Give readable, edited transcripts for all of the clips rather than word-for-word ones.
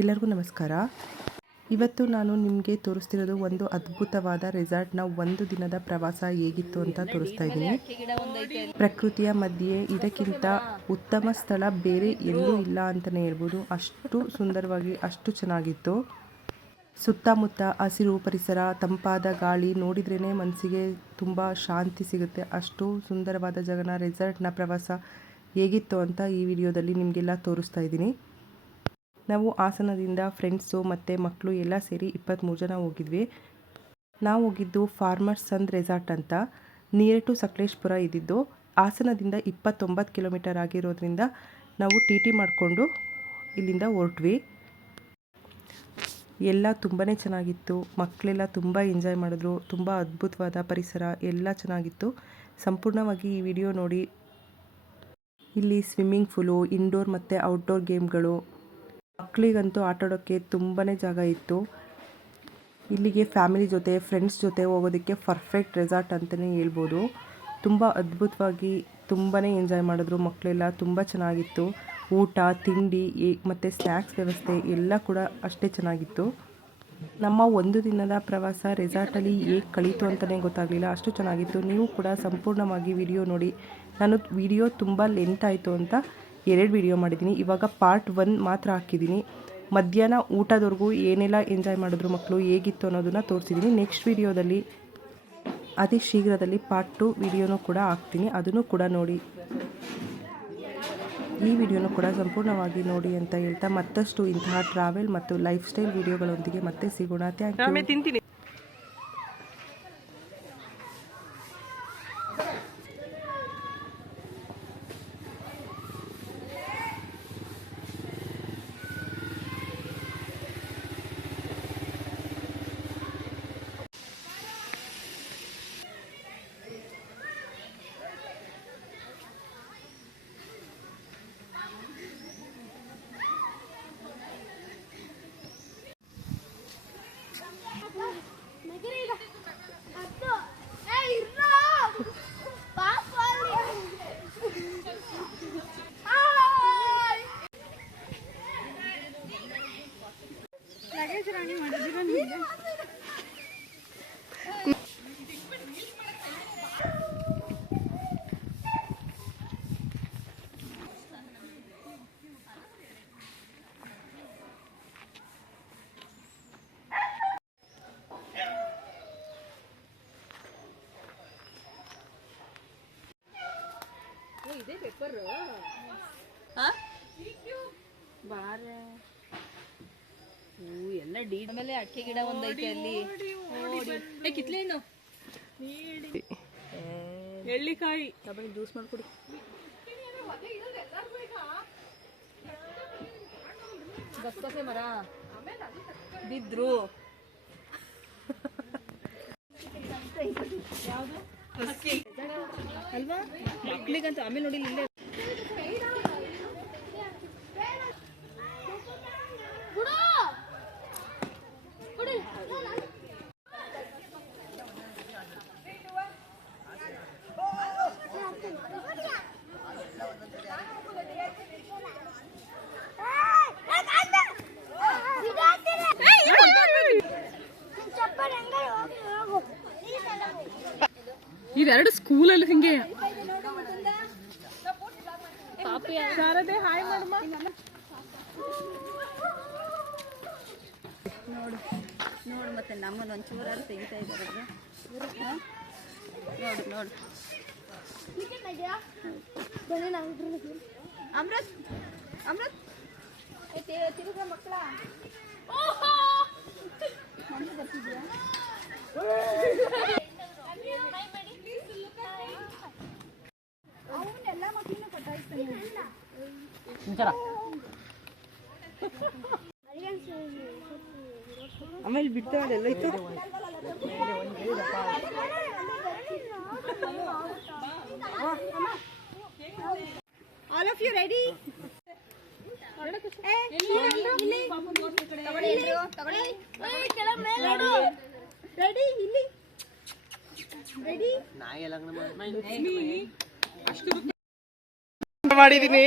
ಎಲ್ಲರಿಗೂ ನಮಸ್ಕಾರ. ಇವತ್ತು ನಾನು ನಿಮಗೆ ತೋರಿಸ್ತಿರೋದು ಒಂದು ಅದ್ಭುತವಾದ ರೆಸಾರ್ಟ್ನ ಒಂದು ದಿನದ ಪ್ರವಾಸ ಹೇಗಿತ್ತು ಅಂತ ತೋರಿಸ್ತಾ ಇದ್ದೀನಿ. ಪ್ರಕೃತಿಯ ಮಧ್ಯೆ ಇದಕ್ಕಿಂತ ಉತ್ತಮ ಸ್ಥಳ ಬೇರೆ ಎಲ್ಲೂ ಇಲ್ಲ ಅಂತಲೇ ಹೇಳ್ಬೋದು. ಅಷ್ಟು ಸುಂದರವಾಗಿ ಅಷ್ಟು ಚೆನ್ನಾಗಿತ್ತು. ಸುತ್ತಮುತ್ತ ಹಸಿರು ಪರಿಸರ, ತಂಪಾದ ಗಾಳಿ ನೋಡಿದ್ರೇ ಮನಸ್ಸಿಗೆ ತುಂಬ ಶಾಂತಿ ಸಿಗುತ್ತೆ. ಅಷ್ಟು ಸುಂದರವಾದ ಜಾಗನ ರೆಸಾರ್ಟ್ನ ಪ್ರವಾಸ ಹೇಗಿತ್ತು ಅಂತ ಈ ವಿಡಿಯೋದಲ್ಲಿ ನಿಮಗೆಲ್ಲ ತೋರಿಸ್ತಾ ಇದ್ದೀನಿ. ನಾವು ಹಾಸನದಿಂದ ಫ್ರೆಂಡ್ಸು ಮತ್ತು ಮಕ್ಕಳು ಎಲ್ಲ ಸೇರಿ 23 ಜನ ಹೋಗಿದ್ವಿ. ನಾವು ಹೋಗಿದ್ದು ಫಾರ್ಮರ್ಸ್ ಸನ್ ರೆಸಾರ್ಟ್ ಅಂತ, ನಿಯರ್ ಟು ಸಕಲೇಶಪುರ ಇದ್ದಿದ್ದು. ಹಾಸನದಿಂದ 29 ಕಿಲೋಮೀಟರ್ ಆಗಿರೋದ್ರಿಂದ ನಾವು ಟಿ ಮಾಡಿಕೊಂಡು ಇಲ್ಲಿಂದ ಹೊರಟ್ವಿ. ಎಲ್ಲ ತುಂಬಾ ಚೆನ್ನಾಗಿತ್ತು. ಮಕ್ಕಳೆಲ್ಲ ತುಂಬ ಎಂಜಾಯ್ ಮಾಡಿದ್ರು. ತುಂಬ ಅದ್ಭುತವಾದ ಪರಿಸರ ಎಲ್ಲ ಚೆನ್ನಾಗಿತ್ತು. ಸಂಪೂರ್ಣವಾಗಿ ಈ ವಿಡಿಯೋ ನೋಡಿ. ಇಲ್ಲಿ ಸ್ವಿಮ್ಮಿಂಗ್ ಪೂಲು, ಇಂಡೋರ್ ಮತ್ತು ಔಟ್ಡೋರ್ ಗೇಮ್ಗಳು, ಮಕ್ಕಳಿಗಂತೂ ಆಟಾಡೋಕ್ಕೆ ತುಂಬಾ ಜಾಗ ಇತ್ತು. ಇಲ್ಲಿಗೆ ಫ್ಯಾಮಿಲಿ ಜೊತೆ ಫ್ರೆಂಡ್ಸ್ ಜೊತೆ ಹೋಗೋದಕ್ಕೆ ಪರ್ಫೆಕ್ಟ್ ರೆಸಾರ್ಟ್ ಅಂತಲೇ ಹೇಳ್ಬೋದು. ತುಂಬ ಅದ್ಭುತವಾಗಿ ತುಂಬಾ ಎಂಜಾಯ್ ಮಾಡಿದ್ರು ಮಕ್ಕಳೆಲ್ಲ. ತುಂಬ ಚೆನ್ನಾಗಿತ್ತು. ಊಟ ತಿಂಡಿ ಮತ್ತು ಸ್ನ್ಯಾಕ್ಸ್ ವ್ಯವಸ್ಥೆ ಎಲ್ಲ ಕೂಡ ಅಷ್ಟೇ ಚೆನ್ನಾಗಿತ್ತು. ನಮ್ಮ ಒಂದು ದಿನದ ಪ್ರವಾಸ ರೆಸಾರ್ಟಲ್ಲಿ ಹೇಗೆ ಕಳೀತು ಅಂತಲೇ ಗೊತ್ತಾಗಲಿಲ್ಲ, ಅಷ್ಟು ಚೆನ್ನಾಗಿತ್ತು. ನೀವು ಕೂಡ ಸಂಪೂರ್ಣವಾಗಿ ವಿಡಿಯೋ ನೋಡಿ. ನಾನು ವಿಡಿಯೋ ತುಂಬ ಲೆಂತ್ ಆಯಿತು ಅಂತ 2 ವಿಡಿಯೋ ಮಾಡಿದ್ದೀನಿ. ಇವಾಗ ಪಾರ್ಟ್ 1 ಮಾತ್ರ ಹಾಕಿದ್ದೀನಿ. ಮಧ್ಯಾಹ್ನ ಊಟದವರೆಗೂ ಏನೆಲ್ಲ ಎಂಜಾಯ್ ಮಾಡಿದ್ರು ಮಕ್ಕಳು, ಹೇಗಿತ್ತು ಅನ್ನೋದನ್ನು ತೋರಿಸಿದ್ದೀನಿ. ನೆಕ್ಸ್ಟ್ ವಿಡಿಯೋದಲ್ಲಿ ಅತಿ ಶೀಘ್ರದಲ್ಲಿ ಪಾರ್ಟ್ 2 ವಿಡಿಯೋನೂ ಕೂಡ ಹಾಕ್ತೀನಿ, ಅದನ್ನು ಕೂಡ ನೋಡಿ. ಈ ವಿಡಿಯೋನೂ ಕೂಡ ಸಂಪೂರ್ಣವಾಗಿ ನೋಡಿ ಅಂತ ಹೇಳ್ತಾ ಮತ್ತಷ್ಟು ಇಂತಹ ಟ್ರಾವೆಲ್ ಮತ್ತು ಲೈಫ್ ಸ್ಟೈಲ್ ವಿಡಿಯೋಗಳೊಂದಿಗೆ ಮತ್ತೆ ಸಿಗೋಣ. Thank you. ಇದೇ ಪೇಪರ್ ಬಾರೆ ಎಲ್ಲ ಡಿ ಆಮೇಲೆ ಅಕ್ಕಿ ಗಿಡ ಒಂದೈತೆ ಅಲ್ಲಿ. ಕಿತ್ಲೆ ಹಣ್ಣು, ಎಳ್ಳಿಕಾಯಿ ಆಮೇಲೆ ಜ್ಯೂಸ್ ಮಾಡ್ಕೊಡಿ. ಗಸಗಸೆ ಮರ ಬಿದ್ರು ಅಲ್ವಾ ಮಕ್ಳಿಗಂತ. ಆಮೇಲೆ ನೋಡಿ ಇಲ್ಲೇ ಇವೆರಡು ಸ್ಕೂಲಲ್ಲಿ ಹಿಂಗೆ. ಶಾರದೆ ಹಾಯ್ ಮಾಡಮ್ಮ. ನೋಡು ನೋಡು ಮತ್ತೆ ನಮ್ಮನ್ನು ಒಂಚೂರಾರು ತೆಗಿತಾ ಇದ್ದಾರೆ. ನೋಡು ನೋಡು ಅಮೃತ್ ಅಮೃತ್ ತಿರುಗ ಮಕ್ಕಳ ಬರ್ತಿದ್ಯಾ? ಆಮೇಲೆ ಬಿಡ್ತಾಳೆ ಎಲ್ಲ ಇತ್ತು. All of you ready? Ready ಇಲ್ಲಿ ರೆಡಿ ಮಾಡಿದೀನಿ.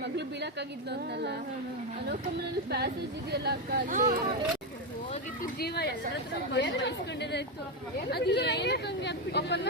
ಮಗಳು ಬೀಳಕ್ಕಾಗಿದ್ಲು ಅಂತಲ್ಲ ಅಲೋಕಮ್ಮನಲ್ಲಿ ಪ್ಯಾಸೇಜ್ ಇದೆಯಲ್ಲ ಅಕ್ಕ ಅಲ್ಲಿ ಹೋಗಿತ್ತು ಜೀವ ಎಲ್ಲರ ಬಯಸ್ಕೊಂಡಿದೆ ಇತ್ತು ಅದು ಏನಕ್ಕಂಗೆ ಆಗ್ಬಿಟ್ಟಲ್ಲ